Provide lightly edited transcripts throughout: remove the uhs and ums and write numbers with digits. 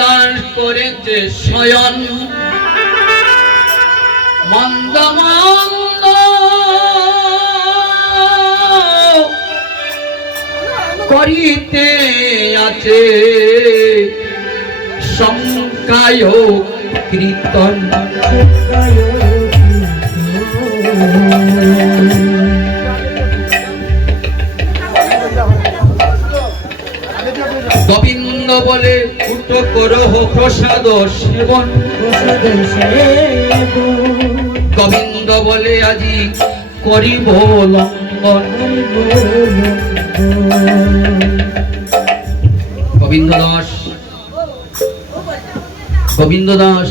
হরিদাস করেছে শয়ন মন্দ মন্দ করিতে আছে শঙ্কায় কীর্তন গোবিন্দ বলে উঠ করো প্রসাদ সেবন গোবিন্দ বলে আজি করিব লঙ্ঘন গোবিন্দ দাস গোবিন্দ দাস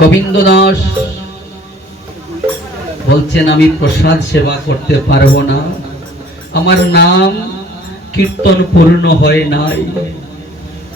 গোবিন্দ দাস বলছেন আমি প্রসাদ সেবা করতে পারবো না, আমার নাম কীর্তন পূর্ণ হয় নাই।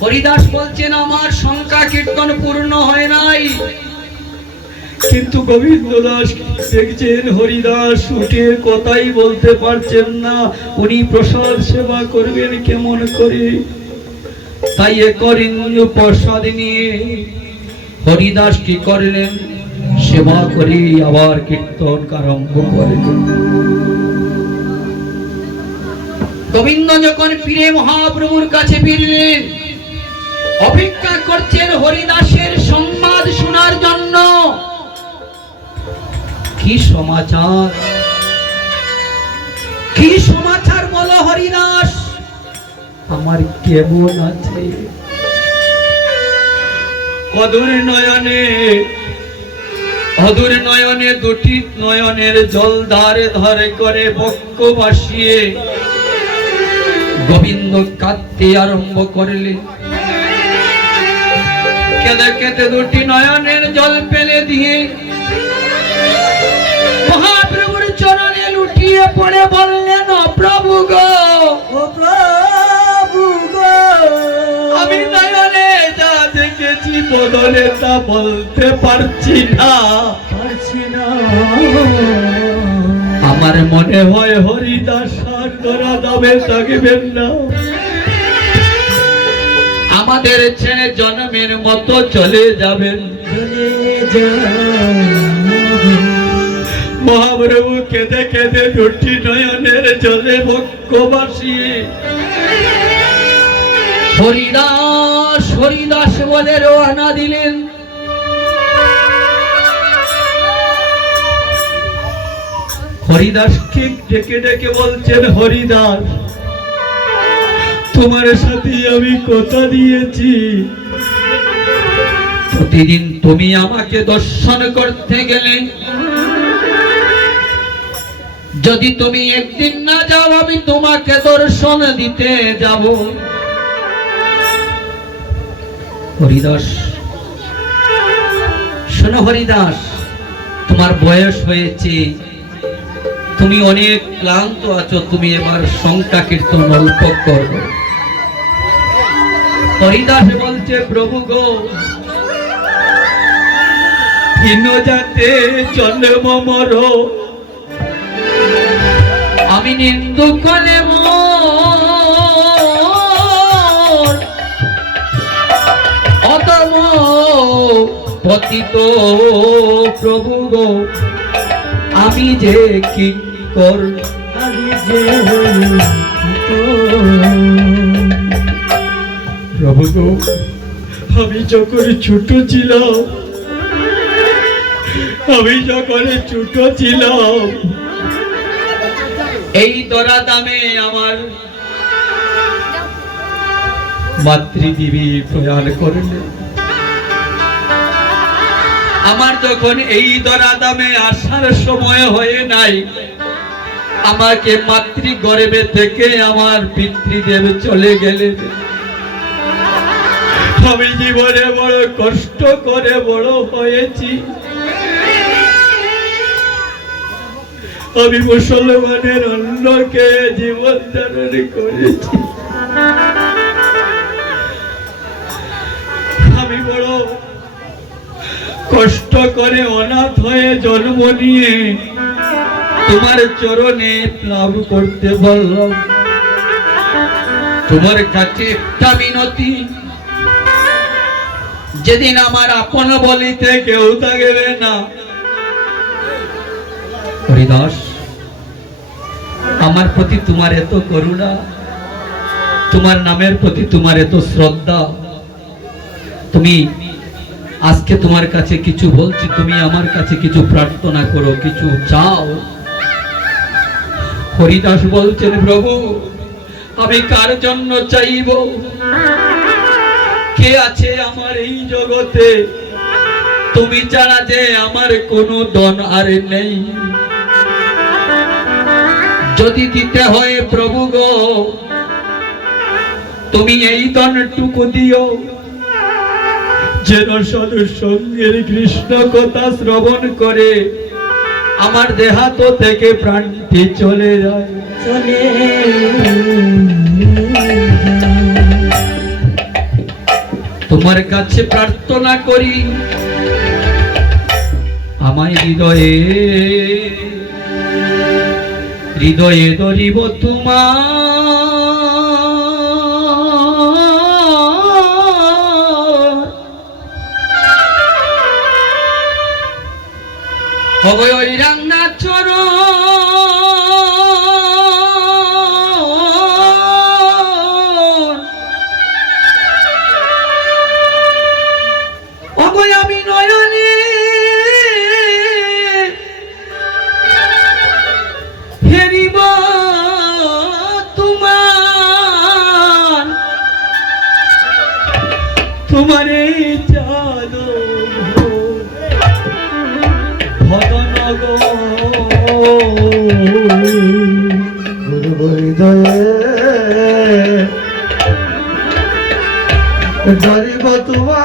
হরিদাস বলছেন আমার সংখ্যা কীর্তন পূর্ণ হয় নাই। কিন্তু গোবিন্দ দাস দেখছেন হরিদাস উঠে কথাই বলতে পারছেন না, উনি প্রসাদ সেবা করবেন কেমন করে। তাই করেন প্রসাদ নিয়ে হরিদাস কি করলেন, সেবা করে আবার কীর্তন আরম্ভ করলেন। গোবিন্দ যখন ফিরে মহাপ্রভুর কাছে ফিরলেন, অপেক্ষা করছেন হরিদাসের সংবাদ শোনার জন্য। কি সমাচার, কি সমাচার বলো হরিদাস, আমার কেমন আছে। অধুর নয়নে দুটি নয়নের জল ধারে ধারে করে বক্ষ ভাসিয়ে গোবিন্দ কাঁদতে আরম্ভ করলেন। কেঁদে কেঁদে দুটি নয়নের জল ফেলে দিয়ে মহাপ্রভুর চরণে লুটিয়ে পড়ে বললেন, ও প্রভু গো, ও প্রভু গো, আমি নয়নে যা দেখেছি বদলে তা বলতে পারছি না। আমার মনে হয় হরিদাস আর ধরা যাবে থাকবেন না, আমাদের ছেড়ে জন্মের মতো চলে যাবেন। মহাপ্রভু কেঁদে কেঁদে দুটি নয়নের জলে বক্ষ ভাসিয়ে হরিদাস হরিদাস বলে রওনা দিলেন। হরিদাসকে ডেকে ডেকে বলছেন, হরিদাস তোমার সাথে আমি কথা দিয়েছি, প্রতিদিন তুমি আমাকে দর্শন করতে গেলে, যদি তুমি একদিন না যাও আমি তোমাকে দর্শন দিতে যাব। হরিদাস শোনো হরিদাস, তোমার বয়স হয়েছে, তুমি অনেক ক্লান্ত আছো, তুমি এবার সংখ্যা কীর্তন অল্প করো। হরিদাস বলছে, প্রভু গো, হীন যাতে জন্ম মর, আমি নিন্দু করে মোর অতম পতিত প্রভু গো, আমি যে কি কর, প্রভু গো, আমি যখন ছোট ছিলাম, এই দরা দামে আমার মাতৃদেবী প্রয়াণ করলেন। আমার যখন এই দরা দামে আসার সময় হয়ে নাই, আমাকে মাতৃগর্ভে থেকে আমার পিতৃদেব চলে গেলেন। আমি জীবনে বড় কষ্ট করে বড় হয়েছি, আমি মুসলমানের অন্যকে জীবন ধারণ করেছি, আমি বড় কষ্ট করে অনাথ হয়ে জন্ম নিয়ে তোমার চরণে লাভ করতে বললাম। তোমার কাছে একটা মিনতি, যেদিন আমার আপন বলিতে কেউ থাকবে না, হরিদাস আমার প্রতি তোমার এত করুণা, তোমার নামের প্রতি তোমার এত শ্রদ্ধা, তুমি আজকে তোমার কাছে কিছু বলছি, তুমি আমার কাছে কিছু প্রার্থনা করো, কিছু চাও। হরিদাস বলছেন, প্রভু আমি কার জন্য চাইব? কে আছে আমার এই জগতে তুমি ছাড়া যে আমার কোনো ধন আর নেই? যদি দিতে হয় প্রভু গো, তুমি এই ধনটুকু দিও, যেন সাধু সঙ্গের কৃষ্ণ কথা শ্রবণ করে আমার দেহাত থেকে প্রাণটি চলে যায়। তোমার কাছে প্রার্থনা করি, আমায় হৃদয়ে হৃদয়ে ধরিব তোমার, হবে ওই রান্না চরণ, হবে আমি নয়নে হেরিব তোমার, তোমার এই চাঁদ ধরিব তোমার,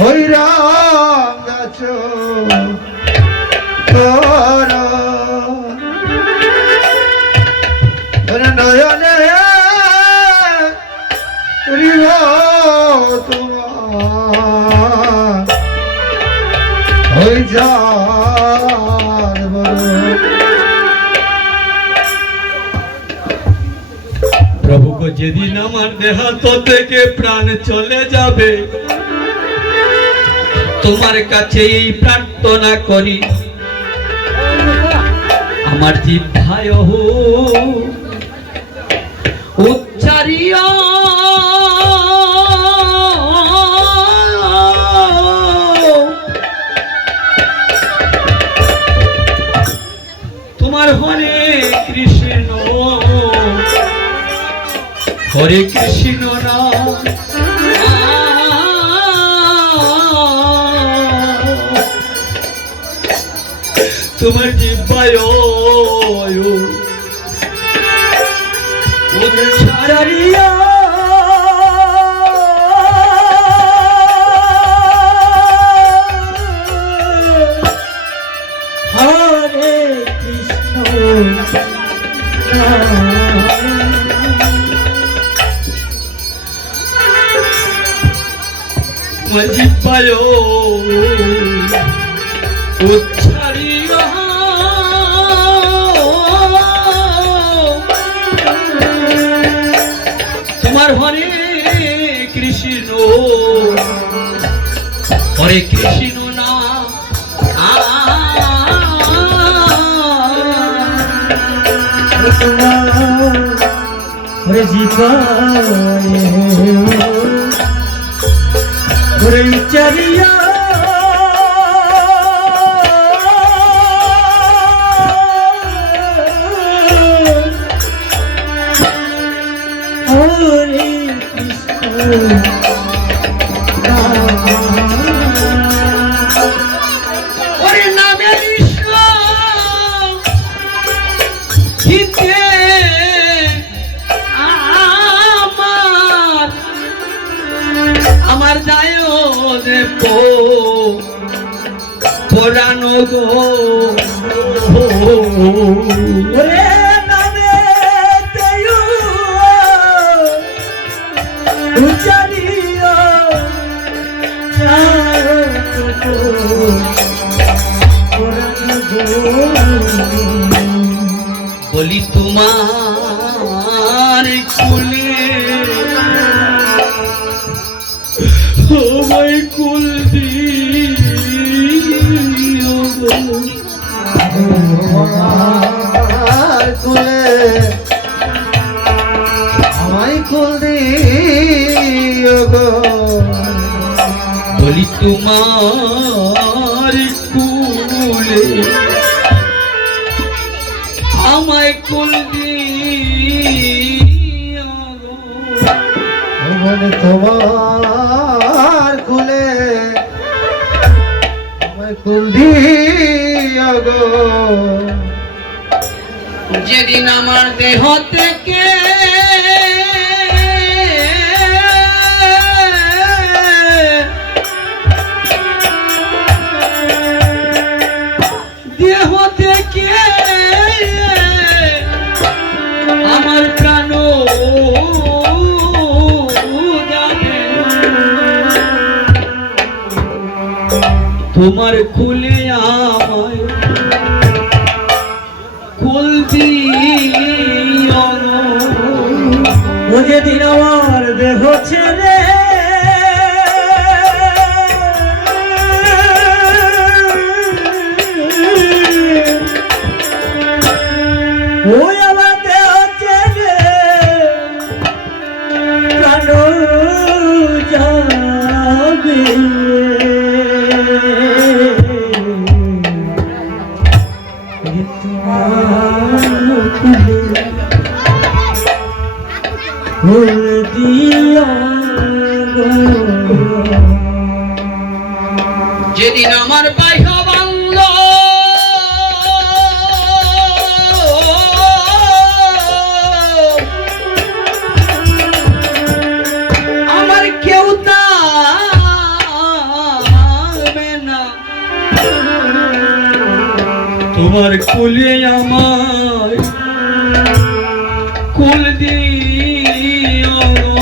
হইরাম গাছ নয়নে ধরিব তোমার, হই যা প্রভু গো, যেদিন আমার দেহাত থেকে প্রাণ চলে যাবে, তোমার কাছে এই প্রার্থনা করি, আমার জিহ্বায় উচ্চারিয়া তোমার হরে কৃষ্ণ, হরে কৃষ্ণ নাম, তোমার জিহ্বায় উচ্চারিয়া হরে কৃষ্ণ তোমার জিহ্বায় উচ্চারিয়া তোমার হরে কৃষ্ণ, হরে কৃষ্ণ নাম, হরে জিহ্বায় হরে উচ্চারিয়া হরে কৃষ্ণ হরে নামে কৃষ্ণ হিতে আমার যায় পরাণ গো, ওরে নামে তেয়ু উচ্চারিয়া পরাণ গো। বলি তোমার কুলে আমায় কুল দিও গো। তোমার কুলে আমায় কুল দিও গো। বলি তোমার কুলে আমায় কুল দিও গো। বলে তোমার কুলে আমায় কুল দিও গো। যেদিন আমার দেহ থেকে আমার প্রাণ যাবে, তোমার খুলে আমায় কুল দিও গো। ও যেদিন আমার দেহ ছেড়ে ওই আমার দেহ ছেড়ে প্রাণ যাবে। ফুল দিয়া যেদিন আমার বাহ্য বাংল আমার কেউ থাকবে না, তোমার কুলে আমার কুল দিও গো।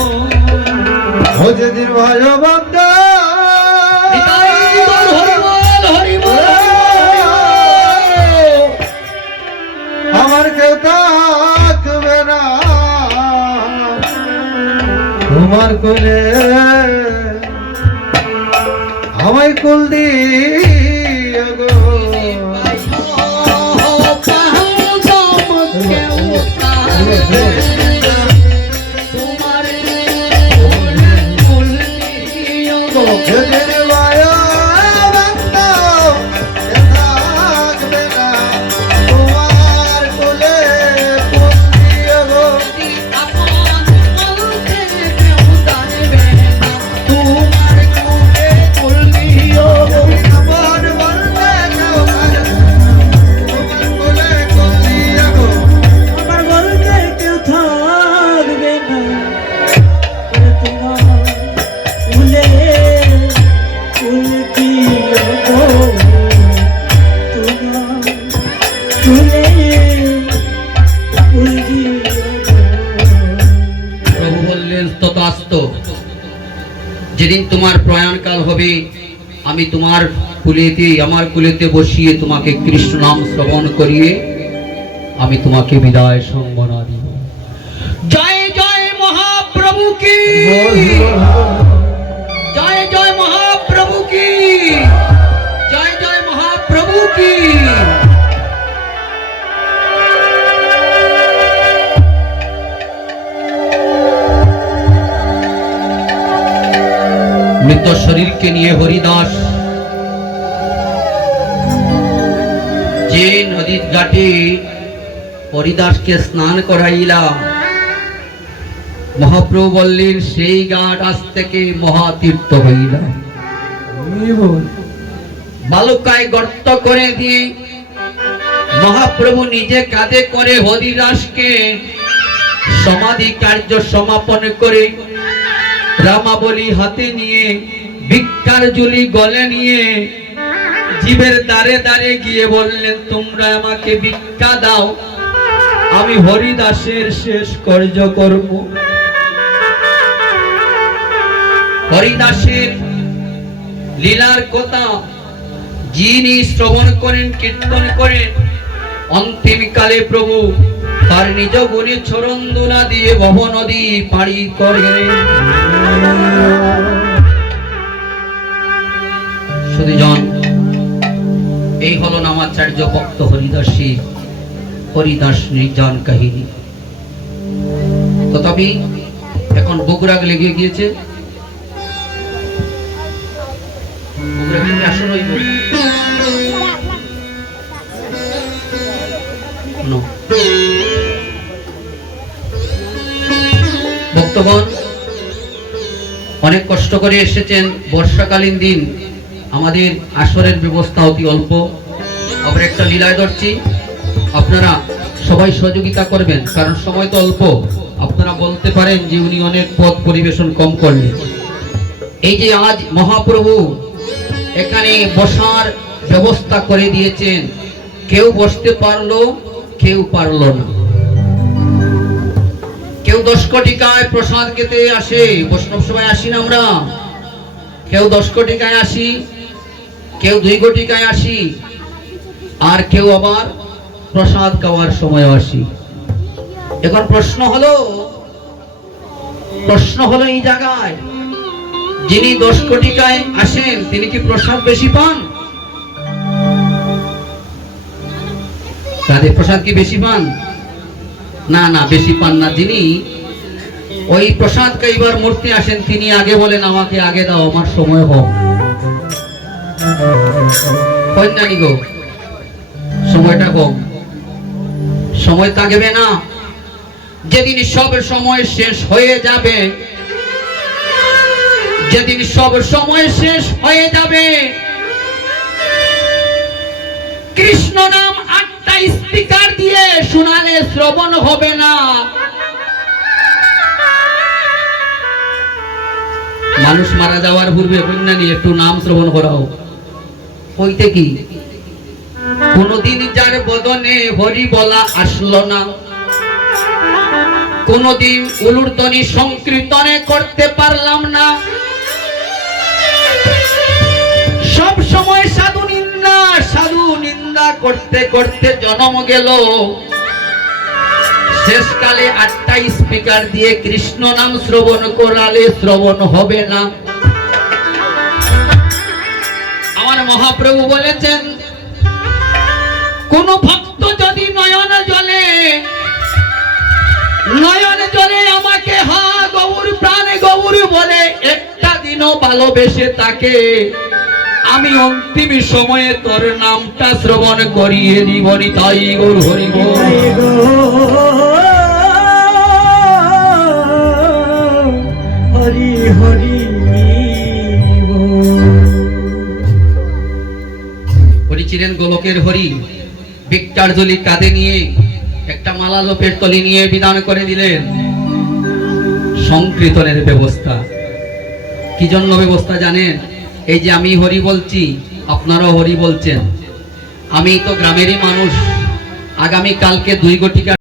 ও যেদিন ভালো ভক্ত আমার কেউ থাকবে না, তোমার কোলে আমায় কুল দিও গো। যেদিন ভালো ভক্ত থাকবে না, তোমার কোলে কুল দিও গো। আমার বলবে কেউ তোমার কোলে কুল দিও গো। আমার বলবে কেউ থাকবে না, তোমার কুলে কুল দিও গো। তোমার কুলে কুল দিও গো। প্রভু বললেন তথাস্তু, যেদিন তোমার প্রয়াণকাল হবে আমি তোমার কুলেতে আমার কুলেতে বসিয়ে তোমাকে কৃষ্ণ নাম শ্রবণ করিয়ে আমি তোমাকে বিদায় সম্মাননা দিব। জয় জয় মহাপ্রভু কি, জয় জয় মহাপ্রভু কি, জয় জয় মহাপ্রভু কি। মৃত শরীরকে নিয়ে হরিদাস যে নদীর ঘাটে হরিদাসকে স্নান করাইলা, মহাপ্রভু বললেন সেই ঘাট আজ থেকে মহাতীর্থ হইলা। বালুকায় গর্ত করে দিয়ে মহাপ্রভু নিজে কাঁধে করে হরিদাসকে সমাধি কার্য সমাপন করে রামাবলী হাতে নিয়ে ভিক্ষার ঝুলি গলে নিয়ে জীবের দ্বারে দ্বারে গিয়ে বললেন তোমরা আমাকে ভিক্ষা দাও, আমি হরিদাসের শেষ কার্য করব। হরিদাসের লীলার কথা যিনি শ্রবণ করেন কীর্তন করেন অন্তিম কালে প্রভু তার নিজ গুণী চরণদুলা দিয়ে ভব নদী পাড়ি করে। সুধীজন, এই হলো নামাচার্য ভক্ত হরিদাসী হরিদাস নির্জন কাহিনী। তথাপি এখন বগুড়াগ লেগে গিয়েছে, আসর হইব ভক্তগণ অনেক কষ্ট করে এসেছেন। বর্ষাকালীন দিন, আমাদের আসরের ব্যবস্থা অতি অল্প। আবার একটা লীলায় ধরছি, আপনারা সবাই সহযোগিতা করবেন, কারণ সময় তো অল্প। আপনারা বলতে পারেন যে উনি অনেক পদ পরিবেশন কম করলেন। এই যে আজ মহাপ্রভু এখানে বসার ব্যবস্থা করে দিয়েছেন, কেউ বসতে পারলো, কেউ পারলো না। কেউ 10 কোটিকায় প্রসাদ খেতে আসে, বৈষ্ণব সভায় আসি না আমরা, কেউ 10 কোটিকায় আসি, কেউ 2 কোটিকায় আসি, আর কেউ আবার প্রসাদ খাওয়ার সময় আসি। এখন প্রশ্ন হলো এই জায়গায়, যিনি 10 কোটিকায় আসেন তিনি কি প্রসাদ বেশি পান? তাদের প্রসাদ কি বেশি পান? না না, বেশি পান না। যিনি ওই প্রসাদ খাইবার মূর্তি আসেন তিনি আগে বলেন আমাকে আগে দাও, আমার সময় হোক। কন্যানি গো, সময়টা কম, সময় থাকবে না। যেদিন সব সময় শেষ হয়ে যাবে, যেদিন সব সময় শেষ হয়ে যাবে, কৃষ্ণ নাম 8টা স্পিকার দিয়ে শোনালে শ্রবণ হবে না। মানুষ মারা যাওয়ার পূর্বে কন্যা নিয়ে একটু নাম শ্রবণ করাও। হইতে কি কোনদিন যার বদনে হরি বলা আসলো না, কোনদিন উলুর্ধ্বনি সংকীর্তনে করতে পারলাম না, সব সময় সাধু নিন্দা করতে করতে জন্ম গেল। শেষকালে 8টা স্পিকার দিয়ে কৃষ্ণ নাম শ্রবণ করালে শ্রবণ হবে না। আমার মহাপ্রভু বলেছেন, কোন ভক্ত যদি নয়ন জলে আমাকে হা গৌর প্রাণে গৌর বলে একটা দিনও ভালোবেসে তাকে, আমি অন্তিম সময়ে তোর নামটা শ্রবণ করিয়ে দিব। তাই গৌর হরি বল। হরি হরি হরি ছিলেন গোলকের হরি। ভিক্ষার্জলি কাঁধে নিয়ে একটা মালা লোপের তলি নিয়ে বিধান করে দিলেন সংকীর্তনের ব্যবস্থা। কি জন্য ব্যবস্থা জানেন? এই যে আমি হরি বলছি, আপনারাও হরি বলছেন। আমি তো গ্রামেরই মানুষ, আগামী কালকে 2 কোটি